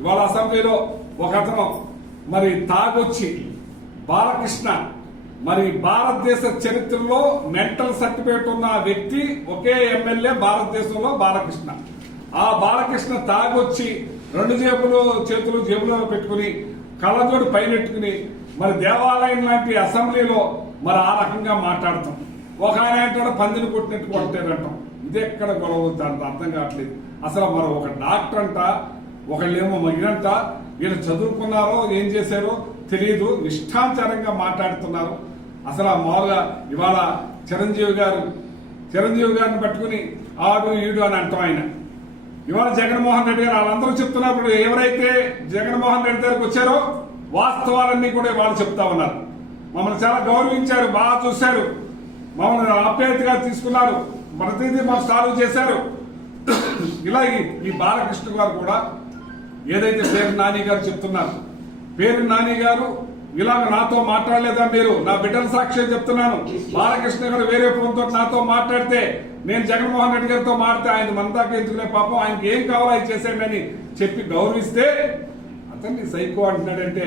ఇవాళ అసెంబ్లీలో ఒక అతను మరి తాగొచ్చి బాలకృష్ణ మరి భారతదేశ చరిత్రలో మెంటల్ సర్టిఫికేట్ ఉన్న వ్యక్తి ఒకే ఎమ్మెల్యే భారతదేశంలో బాలకృష్ణ. ఆ బాలకృష్ణ తాగొచ్చి రెండు చేతులు జేబులో పెట్టుకుని కళ్ళజోడు పైనెట్టుకుని మరి దేవాలయం లాంటి అసెంబ్లీలో మరి ఆ రకంగా మాట్లాడతాం. ఒక ఆయన అంటాడు పందిని కొట్టినట్టు కొట్టారంటాం. ఇదెక్కడ గొడవ అర్థం కావట్లేదు. అసలు మరి ఒక డాక్టర్ అంట, ఒకళ్ళేమో మగినంట, వీళ్ళు చదువుకున్నారో ఏం చేశారో తెలియదు, ఇష్టానుసారంగా మాట్లాడుతున్నారు. అసలు మామూలుగా ఇవాళ చిరంజీవి గారిని పట్టుకుని ఆడు ఈడు అని అంటాం. ఆయన ఇవాళ జగన్మోహన్ రెడ్డి గారు వాళ్ళందరూ చెప్తున్నారు. ఇప్పుడు ఎవరైతే జగన్మోహన్ రెడ్డి దగ్గరకు వచ్చారో వాస్తవాలన్నీ కూడా వాళ్ళు చెప్తా ఉన్నారు. మమ్మల్ని చాలా గౌరవించారు, బాగా చూశారు, మమ్మల్ని ఆప్యాయతగా తీసుకున్నారు, ప్రతిదీ మాకు సాల్వ్ చేశారు. ఇలా ఈ బాలకృష్ణ గారు కూడా ఏదైతే పేరు నాని గారు చెప్తున్నారు, పేరు నాని గారు ఇలాగ నాతో మాట్లాడలేదా మీరు? నా బిడ్డల సాక్షి చెప్తున్నాను. బాలకృష్ణ గారు వేరే ఫోన్ తోటి నాతో మాట్లాడితే నేను జగన్మోహన్ రెడ్డి గారితో మాట్లాడితే ఆయన మనదాకా ఎందుకునే పాపం, ఆయనకి ఏం కావాలో అది చేసేయండి అని చెప్పి గౌరవిస్తే అతన్ని సైకో అంటున్నాడంటే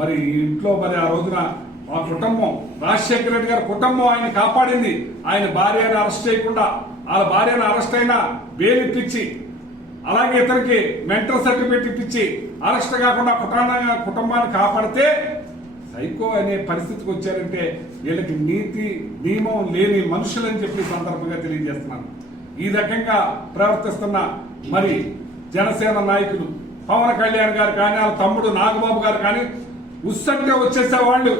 మరి ఇంట్లో మరి ఆ రోజున ఆ కుటుంబం, రాజశేఖర రెడ్డి గారి కుటుంబం ఆయన కాపాడింది. ఆయన భార్యను అరెస్ట్ చేయకుండా, వాళ్ళ భార్యను అరెస్ట్ అయినా బెయిల్ ఇప్పించి, అలాగే ఇతనికి మెంటల్ సర్టిఫికేట్ ఇప్పించి అరెస్ట్ కాకుండా కుటుంబాన్ని కాపాడితే సైకో అనే పరిస్థితికి వచ్చారంటే వీళ్ళకి నీతి నియమం లేని మనుషులని చెప్పి సందర్భంగా తెలియజేస్తున్నాను. ఈ రకంగా ప్రవర్తిస్తున్న మరి జనసేన నాయకులు పవన్ కళ్యాణ్ గారు కానీ, వాళ్ళ తమ్ముడు నాగబాబు గారు కానీ ఉస్సంగా వచ్చేసేవాళ్ళు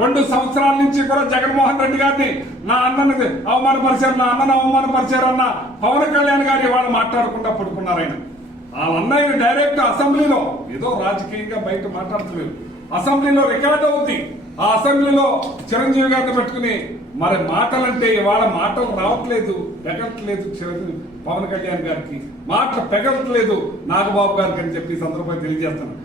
2 సంవత్సరాల నుంచి కూడా జగన్మోహన్ రెడ్డి గారిని నా అన్నను అవమానపరిచారన్న పవన్ కళ్యాణ్ గారి వాళ్ళు మాట్లాడకుండా పడుకున్నారు. ఆయన వాళ్ళ అన్నయ్య డైరెక్ట్ అసెంబ్లీలో ఏదో రాజకీయంగా బయట మాట్లాడుతున్నారు, అసెంబ్లీలో రికార్డ్ అవుతుంది. ఆ అసెంబ్లీలో చిరంజీవి గారిని పెట్టుకుని మరి మాటలంటే ఇవాళ మాటలు రావట్లేదు, పెగలట్లేదు. పవన్ కళ్యాణ్ గారికి మాటలు పెగలట్లేదు నాగబాబు గారికి అని చెప్పి సందర్భంగా తెలియజేస్తాను.